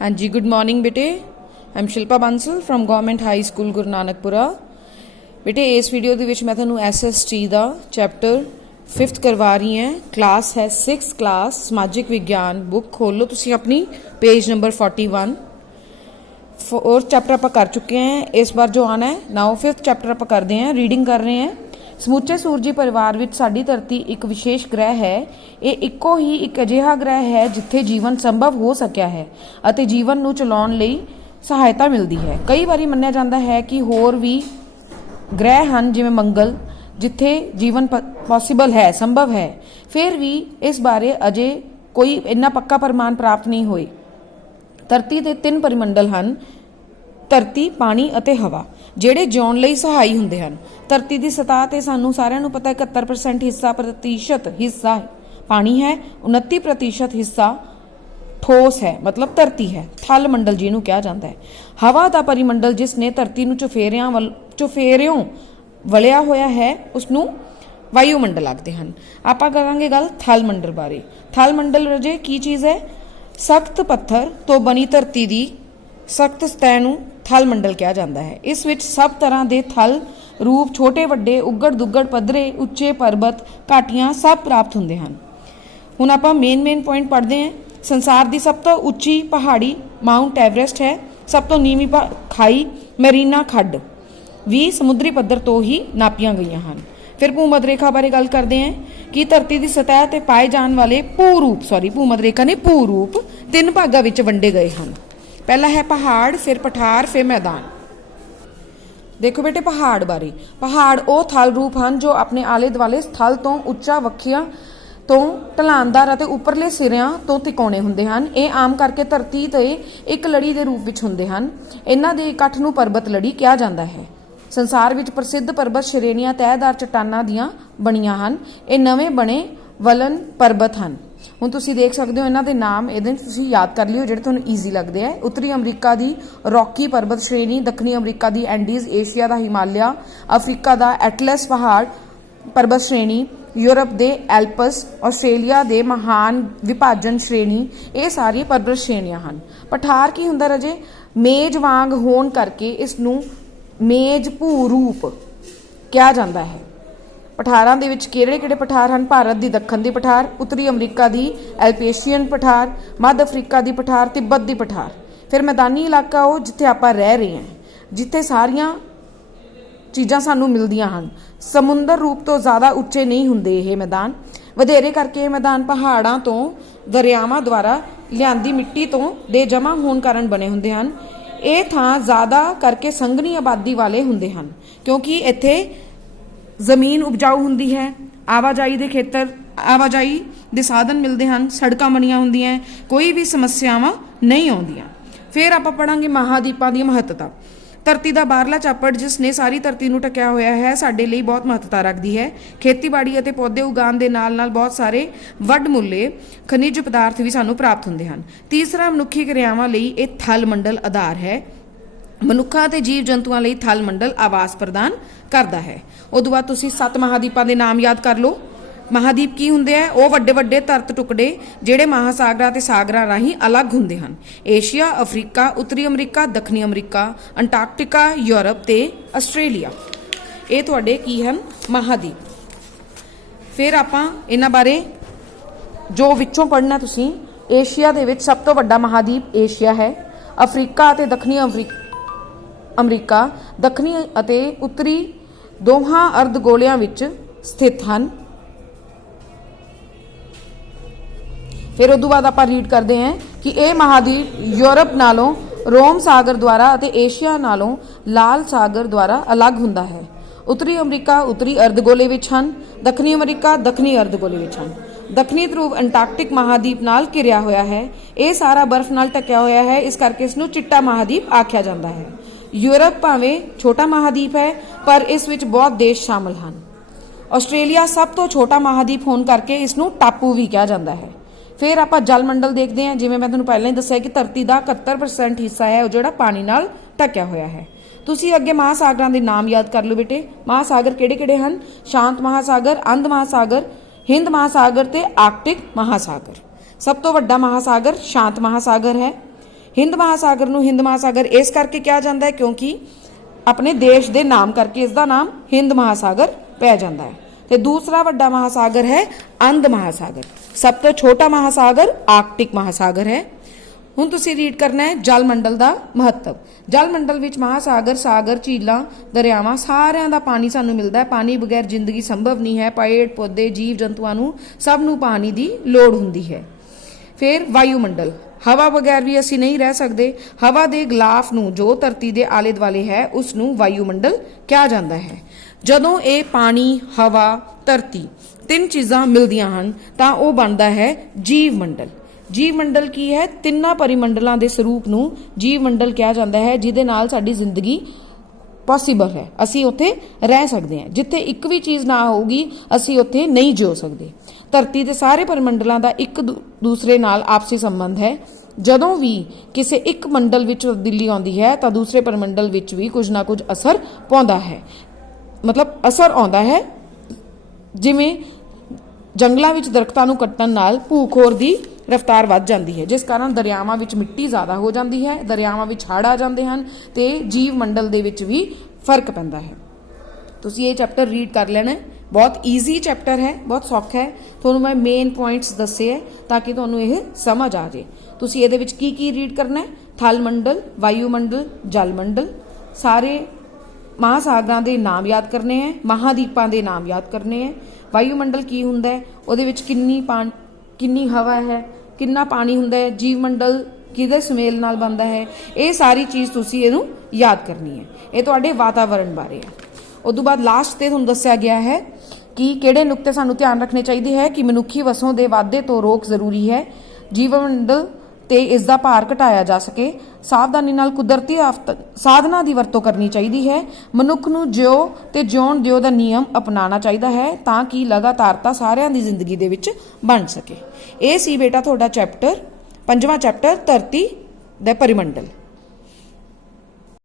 हाँ जी, good morning बेटे। I am Shilpa Bansal from government high school गुरु नानकपुरा। बेटे इस वीडियो ਦੇ ਵਿੱਚ ਮੈਂ ਤੁਹਾਨੂੰ SST ਦਾ ਚੈਪਟਰ 5th ਕਰਵਾ ਰਹੀ ਹਾਂ। क्लास है 6th क्लास समाजिक विज्ञान। बुक खोल लो ਤੁਸੀਂ अपनी पेज नंबर 41। और चैप्टर आप कर चुके हैं। इस बार जो आना है नाउ 5th चैप्टर आप करते हैं, रीडिंग कर रहे हैं। ਸਮੁੱਚੇ ਸੂਰਜੀ ਪਰਿਵਾਰ ਵਿੱਚ ਸਾਡੀ ਧਰਤੀ ਇੱਕ ਵਿਸ਼ੇਸ਼ ਗ੍ਰਹਿ ਹੈ। ਇਹ ਇੱਕੋ ਹੀ ਇੱਕ ਅਜਿਹਾ ਗ੍ਰਹਿ ਹੈ ਜਿੱਥੇ ਜੀਵਨ ਸੰਭਵ ਹੋ ਸਕਿਆ ਹੈ ਅਤੇ ਜੀਵਨ ਨੂੰ ਚਲਾਉਣ ਲਈ ਸਹਾਇਤਾ ਮਿਲਦੀ ਹੈ। ਕਈ ਵਾਰੀ ਮੰਨਿਆ ਜਾਂਦਾ ਹੈ ਕਿ ਹੋਰ ਵੀ ਗ੍ਰਹਿ ਹਨ ਜਿਵੇਂ ਮੰਗਲ ਜਿੱਥੇ ਜੀਵਨ ਪੋਸੀਬਲ ਹੈ, ਸੰਭਵ ਹੈ। ਫਿਰ ਵੀ ਇਸ ਬਾਰੇ ਅਜੇ ਕੋਈ ਇੰਨਾ ਪੱਕਾ ਪ੍ਰਮਾਣ ਪ੍ਰਾਪਤ ਨਹੀਂ ਹੋਏ। ਧਰਤੀ ਦੇ 3 ਪਰਿਮੰਡਲ ਹਨ, ਧਰਤੀ, ਪਾਣੀ ਅਤੇ ਹਵਾ, ਜਿਹੜੇ ਜਿਉਣ ਲਈ ਸਹਾਈ ਹੁੰਦੇ ਹਨ। ਧਰਤੀ ਦੀ ਸਤਹ ਤੇ ਸਾਨੂੰ ਸਾਰਿਆਂ ਨੂੰ ਪਤਾ 71% ਪ੍ਰਤੀਸ਼ਤ ਹਿੱਸਾ ਪਾਣੀ ਹੈ, 29% ਹਿੱਸਾ ਠੋਸ ਹੈ, ਮਤਲਬ ਧਰਤੀ ਹੈ। ਥਲ ਮੰਡਲ ਜਿਹਨੂੰ ਕਿਹਾ ਜਾਂਦਾ ਹੈ। ਹਵਾ ਦਾ ਪਰਿਮੰਡਲ ਜਿਸ ਨੇ ਧਰਤੀ ਨੂੰ ਚੁਫੇਰਿਓਂ ਵਲਿਆ ਹੋਇਆ ਹੈ ਉਸ ਨੂੰ ਵਾਯੂਮੰਡਲ ਆਖਦੇ ਹਨ। ਆਪਾਂ ਕਰਾਂਗੇ ਗੱਲ ਥਲ ਮੰਡਲ ਬਾਰੇ। ਥਲ ਮੰਡਲ ਰਜੇ ਕੀ ਚੀਜ਼ ਹੈ? ਸਖਤ ਪੱਥਰ ਤੋਂ ਬਣੀ ਧਰਤੀ ਦੀ ਸਖਤ ਸਤਹ ਨੂੰ ਥਲ ਮੰਡਲ ਕਿਹਾ ਜਾਂਦਾ ਹੈ। ਇਸ ਵਿੱਚ ਸਭ ਤਰ੍ਹਾਂ ਦੇ ਥਲ ਰੂਪ, ਛੋਟੇ ਵੱਡੇ, ਉੱਗੜ ਦੁੱਗੜ, ਪੱਧਰੇ, ਉੱਚੇ ਪਰਬਤ, ਘਾਟੀਆਂ ਸਭ ਪ੍ਰਾਪਤ ਹੁੰਦੇ ਹਨ। ਹੁਣ ਆਪਾਂ ਮੇਨ ਪੁਆਇੰਟ ਪੜ੍ਹਦੇ ਹਾਂ। ਸੰਸਾਰ ਦੀ ਸਭ ਤੋਂ ਉੱਚੀ ਪਹਾੜੀ ਮਾਊਂਟ ਐਵਰੈਸਟ ਹੈ। ਸਭ ਤੋਂ ਨੀਵੀਂ ਖਾਈ ਮੈਰੀਨਾ ਖੱਡ ਵੀ ਸਮੁੰਦਰੀ ਪੱਧਰ ਤੋਂ ਹੀ ਨਾਪੀਆਂ ਗਈਆਂ ਹਨ। ਫਿਰ ਭੂਮੱਧ ਰੇਖਾ ਬਾਰੇ ਗੱਲ ਕਰਦੇ ਹਾਂ ਕਿ ਧਰਤੀ ਦੀ ਸਤਹ ਤੇ ਪਾਏ ਜਾਣ ਵਾਲੇ ਭੂਮੱਧ ਰੇਖਾ ਨੇ ਭੂ-ਰੂਪ 3 ਭਾਗਾਂ ਵਿੱਚ ਵੰਡੇ ਗਏ ਹਨ। ਪਹਿਲਾ ਹੈ ਪਹਾੜ, ਫਿਰ ਪਠਾਰ, ਫਿਰ ਮੈਦਾਨ। ਦੇਖੋ ਬੇਟੇ ਪਹਾੜ ਬਾਰੇ। ਪਹਾੜ ਉਹ ਥਲ ਰੂਪ ਹਨ ਜੋ ਆਪਣੇ ਆਲੇ ਦੁਆਲੇ ਥਲ ਤੋਂ ਉੱਚਾ, ਵੱਖੀਆਂ ਤੋਂ ਢਲਾਨਦਾਰ ਅਤੇ ਉੱਪਰਲੇ ਸਿਰਿਆਂ ਤੋਂ ਤਿਕੋਣੇ ਹੁੰਦੇ ਹਨ। ਇਹ ਆਮ ਕਰਕੇ ਧਰਤੀ ਤੇ ਇੱਕ ਲੜੀ ਦੇ ਰੂਪ ਵਿੱਚ ਹੁੰਦੇ ਹਨ। ਇਹਨਾਂ ਦੇ ਇਕੱਠ ਨੂੰ ਪਰਬਤ ਲੜੀ ਕਿਹਾ ਜਾਂਦਾ ਹੈ। ਸੰਸਾਰ ਵਿੱਚ ਪ੍ਰਸਿੱਧ ਪਰਬਤ ਸ਼੍ਰੇਣੀਆਂ ਤਹਿਦਾਰ ਚੱਟਾਨਾਂ ਦੀਆਂ ਬਣੀਆਂ ਹਨ। ਇਹ ਨਵੇਂ ਬਣੇ ਵਲਨ ਪਰਬਤ ਹਨ। ਹੁਣ ਤੁਸੀਂ ਦੇਖ ਸਕਦੇ ਹੋ ਇਹਨਾਂ ਦੇ ਨਾਮ, ਇਹਦੇ ਤੁਸੀਂ ਯਾਦ ਕਰ ਲਿਓ ਜਿਹੜੇ ਤੁਹਾਨੂੰ ਈਜ਼ੀ ਲੱਗਦੇ ਆ। ਉੱਤਰੀ ਅਮਰੀਕਾ ਦੀ ਰੌਕੀ ਪਰਬਤ ਸ਼੍ਰੇਣੀ, ਦੱਖਣੀ ਅਮਰੀਕਾ ਦੀ ਐਂਡੀਜ਼, ਏਸ਼ੀਆ ਦਾ ਹਿਮਾਲਿਆ, ਅਫਰੀਕਾ ਦਾ ਐਟਲਸ ਪਹਾੜ ਪਰਬਤ ਸ਼੍ਰੇਣੀ, ਯੂਰਪ ਦੇ ਐਲਪਸ, ਆਸਟ੍ਰੇਲੀਆ ਦੇ ਮਹਾਨ ਵਿਭਾਜਨ ਸ਼੍ਰੇਣੀ, ਇਹ ਸਾਰੀਆਂ ਪਰਬਤ ਸ਼੍ਰੇਣੀਆਂ ਹਨ। ਪਠਾਰ ਕੀ ਹੁੰਦਾ ਰਾਜੇ? ਮੇਜ਼ ਵਾਂਗ ਹੋਣ ਕਰਕੇ ਇਸ ਨੂੰ ਮੇਜ਼ ਭੂ-ਰੂਪ ਕਿਹਾ ਜਾਂਦਾ ਹੈ। ਪਠਾਰਾਂ ਦੇ ਵਿੱਚ ਕਿਹੜੇ ਪਠਾਰ ਹਨ? ਭਾਰਤ ਦੀ ਦੱਖਣ ਦੀ ਪਠਾਰ, ਉੱਤਰੀ ਅਮਰੀਕਾ ਦੀ ਐਲਪੇਸ਼ੀਅਨ ਪਠਾਰ, ਮੱਧ ਅਫਰੀਕਾ ਦੀ ਪਠਾਰ, ਤਿੱਬਤ ਦੀ ਪਠਾਰ। ਫਿਰ ਮੈਦਾਨੀ ਇਲਾਕਾ ਉਹ ਜਿੱਥੇ ਆਪਾਂ ਰਹਿ ਰਹੇ ਹਾਂ, ਜਿੱਥੇ ਸਾਰੀਆਂ ਚੀਜ਼ਾਂ ਸਾਨੂੰ ਮਿਲਦੀਆਂ ਹਨ। ਸਮੁੰਦਰ ਰੂਪ ਤੋਂ ਜ਼ਿਆਦਾ ਉੱਚੇ ਨਹੀਂ ਹੁੰਦੇ ਇਹ ਮੈਦਾਨ। ਵਧੇਰੇ ਕਰਕੇ ਇਹ ਮੈਦਾਨ ਪਹਾੜਾਂ ਤੋਂ, ਦਰਿਆਵਾਂ ਦੁਆਰਾ ਲਿਆਂਦੀ ਮਿੱਟੀ ਤੋਂ ਦੇ ਜਮ੍ਹਾਂ ਹੋਣ ਕਾਰਨ ਬਣੇ ਹੁੰਦੇ ਹਨ। ਇਹ ਥਾਂ ਜ਼ਿਆਦਾ ਕਰਕੇ ਸੰਘਣੀ ਆਬਾਦੀ ਵਾਲੇ ਹੁੰਦੇ ਹਨ ਕਿਉਂਕਿ ਇੱਥੇ ਜ਼ਮੀਨ ਉਪਜਾਊ ਹੁੰਦੀ ਹੈ, ਆਵਾਜਾਈ ਦੇ ਸਾਧਨ ਮਿਲਦੇ ਹਨ, ਸੜਕਾਂ ਬਣੀਆਂ ਹੁੰਦੀਆਂ, ਕੋਈ ਵੀ ਸਮੱਸਿਆਵਾਂ ਨਹੀਂ ਆਉਂਦੀਆਂ। ਫਿਰ ਆਪਾਂ ਪੜਾਂਗੇ ਮਹਾਦੀਪਾਂ ਦੀ ਮਹੱਤਤਾ। ਧਰਤੀ ਦਾ ਬਾਹਰਲਾ ਚਾਪੜ ਜਿਸ ਨੇ ਸਾਰੀ ਧਰਤੀ ਨੂੰ ਢਕਿਆ ਹੋਇਆ ਹੈ ਸਾਡੇ ਲਈ ਬਹੁਤ ਮਹੱਤਤਾ ਰੱਖਦੀ ਹੈ। ਖੇਤੀਬਾੜੀ ਅਤੇ ਪੌਦੇ ਉਗਾਉਣ ਦੇ ਨਾਲ ਬਹੁਤ ਸਾਰੇ ਵੱਡਮੁੱਲੇ ਖਣਿਜ ਪਦਾਰਥ ਵੀ ਸਾਨੂੰ ਪ੍ਰਾਪਤ ਹੁੰਦੇ ਹਨ। ਤੀਸਰਾ, ਮਨੁੱਖੀ ਕਿਰਿਆਵਾਂ ਲਈ ਇਹ ਥਲ ਮੰਡਲ ਆਧਾਰ ਹੈ। ਮਨੁੱਖਾਂ ਅਤੇ ਜੀਵ ਜੰਤੂਆਂ ਲਈ ਥਲ ਮੰਡਲ ਆਵਾਸ ਪ੍ਰਦਾਨ ਕਰਦਾ ਹੈ। ਉਦੋਂ ਬਾਅਦ ਤੁਸੀਂ 7 ਮਹਾਦੀਪਾਂ ਦੇ ਨਾਮ ਯਾਦ ਕਰ ਲਓ। ਮਹਾਦੀਪ ਕੀ ਹੁੰਦੇ ਆ? ਉਹ ਵੱਡੇ ਧਰਤ ਟੁਕੜੇ ਜਿਹੜੇ ਮਹਾਸਾਗਰਾਂ ਤੇ ਸਾਗਰਾਂ ਰਾਹੀਂ ਅਲੱਗ ਹੁੰਦੇ ਹਨ। ਏਸ਼ੀਆ, ਅਫਰੀਕਾ, ਉੱਤਰੀ ਅਮਰੀਕਾ, ਦੱਖਣੀ ਅਮਰੀਕਾ, ਅੰਟਾਰਕਟਿਕਾ, ਯੂਰਪ ਤੇ ਆਸਟ੍ਰੇਲੀਆ, ਇਹ ਤੁਹਾਡੇ ਕੀ ਹਨ? ਮਹਾਦੀਪ। ਫਿਰ ਆਪਾਂ ਇਹਨਾਂ ਬਾਰੇ ਜੋ ਵਿੱਚੋਂ ਪੜ੍ਹਨਾ ਤੁਸੀਂ। ਏਸ਼ੀਆ ਦੇ ਵਿੱਚ ਸਭ ਤੋਂ ਵੱਡਾ ਮਹਾਦੀਪ ਏਸ਼ੀਆ ਹੈ। ਅਫਰੀਕਾ ਅਤੇ ਦੱਖਣੀ ਅਮਰੀਕਾ ਦੱਖਣੀ ਅਤੇ ਉੱਤਰੀ ਦੋਹਾਂ ਅਰਧਗੋਲਿਆਂ ਵਿੱਚ ਸਥਿਤ ਹਨ। ਫਿਰ ਉਦੋਂ ਬਾਅਦ ਆਪਾਂ ਰੀਡ ਕਰਦੇ ਹਾਂ ਕਿ ਇਹ ਮਹਾਦੀਪ ਯੂਰਪ ਨਾਲੋਂ ਰੋਮ ਸਾਗਰ ਦੁਆਰਾ ਅਤੇ ਏਸ਼ੀਆ ਨਾਲੋਂ ਲਾਲ ਸਾਗਰ ਦੁਆਰਾ ਅਲੱਗ ਹੁੰਦਾ ਹੈ। ਉੱਤਰੀ ਅਮਰੀਕਾ ਉੱਤਰੀ ਅਰਧਗੋਲੇ ਵਿੱਚ ਹਨ, ਦੱਖਣੀ ਅਮਰੀਕਾ ਦੱਖਣੀ ਅਰਧਗੋਲੇ ਵਿੱਚ ਹਨ। ਦੱਖਣੀ ਧਰੁਵ ਅੰਟਾਰਕਟਿਕ ਮਹਾਦੀਪ ਨਾਲ ਘਿਰਿਆ ਹੋਇਆ ਹੈ। ਇਹ ਸਾਰਾ ਬਰਫ਼ ਨਾਲ ਢਕਿਆ ਹੋਇਆ ਹੈ, ਇਸ ਕਰਕੇ ਇਸ ਨੂੰ ਚਿੱਟਾ ਮਹਾਦੀਪ ਆਖਿਆ ਜਾਂਦਾ ਹੈ। ਯੂਰਪ ਭਾਵੇਂ ਛੋਟਾ ਮਹਾਦੀਪ ਹੈ ਪਰ ਇਸ ਵਿੱਚ ਬਹੁਤ ਦੇਸ਼ ਸ਼ਾਮਲ ਹਨ। ਆਸਟ੍ਰੇਲੀਆ ਸਭ ਤੋਂ ਛੋਟਾ ਮਹਾਦੀਪ ਹੋਣ ਕਰਕੇ ਇਸ ਨੂੰ ਟਾਪੂ ਵੀ ਕਿਹਾ ਜਾਂਦਾ ਹੈ। ਫਿਰ ਆਪਾਂ ਜਲ ਮੰਡਲ ਦੇਖਦੇ ਹਾਂ। ਜਿਵੇਂ ਮੈਂ ਤੁਹਾਨੂੰ ਪਹਿਲਾਂ ਹੀ ਦੱਸਿਆ ਕਿ ਧਰਤੀ ਦਾ 71% ਹਿੱਸਾ ਹੈ ਉਹ ਜਿਹੜਾ ਪਾਣੀ ਨਾਲ ਢਕਿਆ ਹੋਇਆ ਹੈ। ਤੁਸੀਂ ਅੱਗੇ ਮਹਾਸਾਗਰਾਂ ਦੇ ਨਾਮ ਯਾਦ ਕਰ ਲਓ ਬੇਟੇ। ਮਹਾਸਾਗਰ ਕਿਹੜੇ ਹਨ? ਸ਼ਾਂਤ ਮਹਾਸਾਗਰ, ਅੰਧ ਮਹਾਸਾਗਰ, ਹਿੰਦ ਮਹਾਸਾਗਰ ਤੇ ਆਰਕਟਿਕ ਮਹਾਸਾਗਰ। ਸਭ ਤੋਂ ਵੱਡਾ ਮਹਾਸਾਗਰ ਸ਼ਾਂਤ ਮਹਾਸਾਗਰ ਹੈ। हिंद महासागर नूं हिंद महासागर इस करके कहा जाता है क्योंकि अपने देश के नाम करके इसका नाम हिंद महासागर पै जाता है। तो दूसरा वड्डा महासागर है अंध महासागर। सब तो छोटा महासागर आर्कटिक महासागर है। हुण तुसीं रीड करना है जल मंडल का महत्व। जल मंडल विच महासागर, सागर, झीलां, दरियावां सारिਆਂ ਦਾ पानी सानू मिलता है। पानी बगैर जिंदगी संभव नहीं है। पेड़ पौधे जीव जंतुओं नूं सब नूं पानी की लोड़ हुंदी है। फिर वायुमंडल, हवा बगैर भी असी नहीं रह सकते। हवा के गिलाफ नूं जो धरती के आले दुआले है उसनूं वायुमंडल कहा जाता है। जदों ये पानी, हवा, धरती तीन चीज़ां मिलदियां हन तां ओह बनदा है जीव मंडल। जीव मंडल की है? तिन्ना परिमंडलों के स्वरूप नूं जीव मंडल कहा जाता है, जिहदे नाल साडी जिंदगी पॉसीबल है। असी उत्थे रह सकते हैं। जिथे एक भी चीज़ ना होगी असी उत्थे नहीं जियो सकते। धरती के सारे परिमंडलों का एक दूसरे नाल आपसी संबंध है। जदों भी किसी एक मंडल विच तब्दीली आउंदी है तो दूसरे परिमंडल विच भी कुछ ना कुछ असर पाउंदा है, मतलब असर आउंदा है। जिवें जंगलों विच दरख्तां नूं कट्टण नाल भूखोर दी रफ्तार वध जाती है, जिस कारण दरियावां विच मिट्टी ज़्यादा हो जाती है, दरियावां विच हड़ आ जाते हैं तो जीव मंडल दे विच भी फर्क पैंदा है। तुसीं ये चैप्टर रीड कर लेना है। बहुत ईजी चैप्टर है, बहुत सौखा है। तुहानूं मैं मेन पॉइंट्स दस्से है ताकि तुहानूं ये समझ आ जाए। तुसीं इहदे विच की रीड करना है? थल मंडल, वायुमंडल, जल मंडल, सारे महासागरां दे नाम याद करने हैं, महादीपां दे नाम याद करने हैं। वायुमंडल की हुंदा है, उहदे विच किन्नी हवा है, किन्ना पानी हुंदा है, जीव मंडल किहदे सुमेल नाल बनदा है, ये सारी चीज़ तुसीं इहनूं याद करनी है। ये तुहाडे वातावरण बारे है। उस तो बाद लास्ट ते तुहानूं दस्सिया गया है कि किहड़े नुकते सानूं ध्यान रखने चाहिए है कि मनुखी वसों के वाधे तो रोक जरूरी है, जीवमंडल ते इसका भार घटाया जा सके, सावधानी नाल कुदरती साधना की वरतों करनी चाहिए है, मनुख नूं जियो ते जिउण दिओ दा नियम अपनाना चाहिए है ताकि लगातारता सारिਆਂ ਦੀ जिंदगी दे विच बन सके। ये सी बेटा तुहाडा चैप्टर 5वां चैप्टर धरती दे परिमंडल।